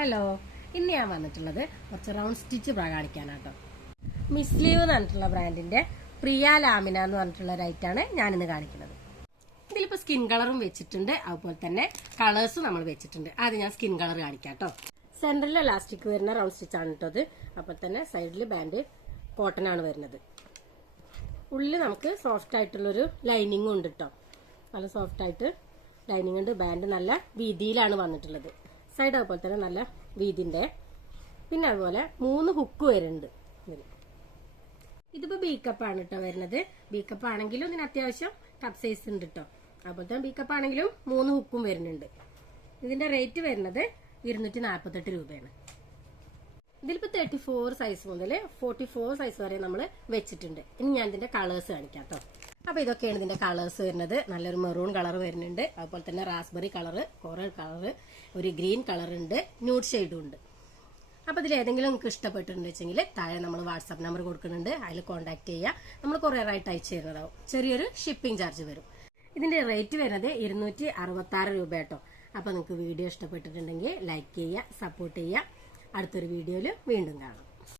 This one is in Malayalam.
ഹലോ, ഇന്ന് ഞാൻ വന്നിട്ടുള്ളത് കുറച്ച് റൗണ്ട് സ്റ്റിച്ച് ബ്രാ കാണിക്കാനാട്ടോ. മിസ്ലീവ് എന്ന് പറഞ്ഞിട്ടുള്ള ബ്രാൻഡിന്റെ പ്രിയ ലാമിന എന്ന് പറഞ്ഞിട്ടുള്ള റൈറ്റാണ് ഞാനിന്ന് കാണിക്കുന്നത്. ഇതിലിപ്പോൾ സ്കിൻ കളറും വെച്ചിട്ടുണ്ട്, അതുപോലെ തന്നെ കളേഴ്സും നമ്മൾ വെച്ചിട്ടുണ്ട്. ആദ്യം ഞാൻ സ്കിൻ കളർ കാണിക്കാം കേട്ടോ. സെന്ററിൽ ഇലാസ്റ്റിക് വരുന്ന റൗണ്ട് സ്റ്റിച്ച് ആണ് കേട്ടോ. അതുപോലെ തന്നെ സൈഡിൽ ബാൻഡ് കോട്ടൺ ആണ് വരുന്നത്. ഉള്ളിൽ നമുക്ക് സോഫ്റ്റ് ആയിട്ടുള്ളൊരു ലൈനിങ്ങും ഉണ്ട് കേട്ടോ. നല്ല സോഫ്റ്റ് ആയിട്ട് ലൈനിങ് ഉണ്ട്. ബാൻഡ് നല്ല വീതിയിലാണ് വന്നിട്ടുള്ളത്. സൈഡ് അതുപോലെ തന്നെ നല്ല വീതിന്റെ. പിന്നെ അതുപോലെ 3 ഹുക്ക് വരുന്നുണ്ട് ഇതിൽ. ഇതിപ്പോ ബി കപ്പ് ആണ് കേട്ടോ വരുന്നത്. ബി കപ്പ് ആണെങ്കിലും ഇതിന് അത്യാവശ്യം കപ്പ് സൈസ് ഉണ്ട് കേട്ടോ. അതുപോലെ തന്നെ ബി കപ്പ് ആണെങ്കിലും 3 ഹുക്കും വരുന്നുണ്ട്. ഇതിന്റെ റേറ്റ് വരുന്നത് 248 രൂപയാണ്. ഇതിലിപ്പോ 34 സൈസ് മുതൽ 44 സൈസ് വരെ നമ്മൾ വെച്ചിട്ടുണ്ട്. ഇനി ഞാൻ ഇതിന്റെ കളേഴ്സ് കാണിക്കാം കേട്ടോ. അപ്പൊ ഇതൊക്കെയാണ് ഇതിന്റെ കളേഴ്സ് വരുന്നത്. നല്ലൊരു മെറൂൺ കളർ വരുന്നുണ്ട്, അതുപോലെ തന്നെ റാസ്ബെറി കളറ്, കോറൽ കളറ്, ഒരു ഗ്രീൻ കളർ ഉണ്ട്, ന്യൂഡ് ഷെയ്ഡും ഉണ്ട്. അപ്പൊ ഇതിൽ ഏതെങ്കിലും നിങ്ങൾക്ക് ഇഷ്ടപ്പെട്ടിട്ടുണ്ട് വെച്ചെങ്കിൽ താഴെ നമ്മൾ വാട്സാപ്പ് നമ്പർ കൊടുക്കുന്നുണ്ട്, അതിൽ കോൺടാക്ട് ചെയ്യുക. നമ്മൾ കൊറിയറായിട്ട് അയച്ചു തരുന്നതാവും. ചെറിയൊരു ഷിപ്പിംഗ് ചാർജ് വരും. ഇതിന്റെ റേറ്റ് വരുന്നത് 266 രൂപ കേട്ടോ. അപ്പൊ നിങ്ങൾക്ക് വീഡിയോ ഇഷ്ടപ്പെട്ടിട്ടുണ്ടെങ്കിൽ ലൈക്ക് ചെയ്യുക, സപ്പോർട്ട് ചെയ്യുക. അടുത്തൊരു വീഡിയോയിൽ വീണ്ടും കാണാം.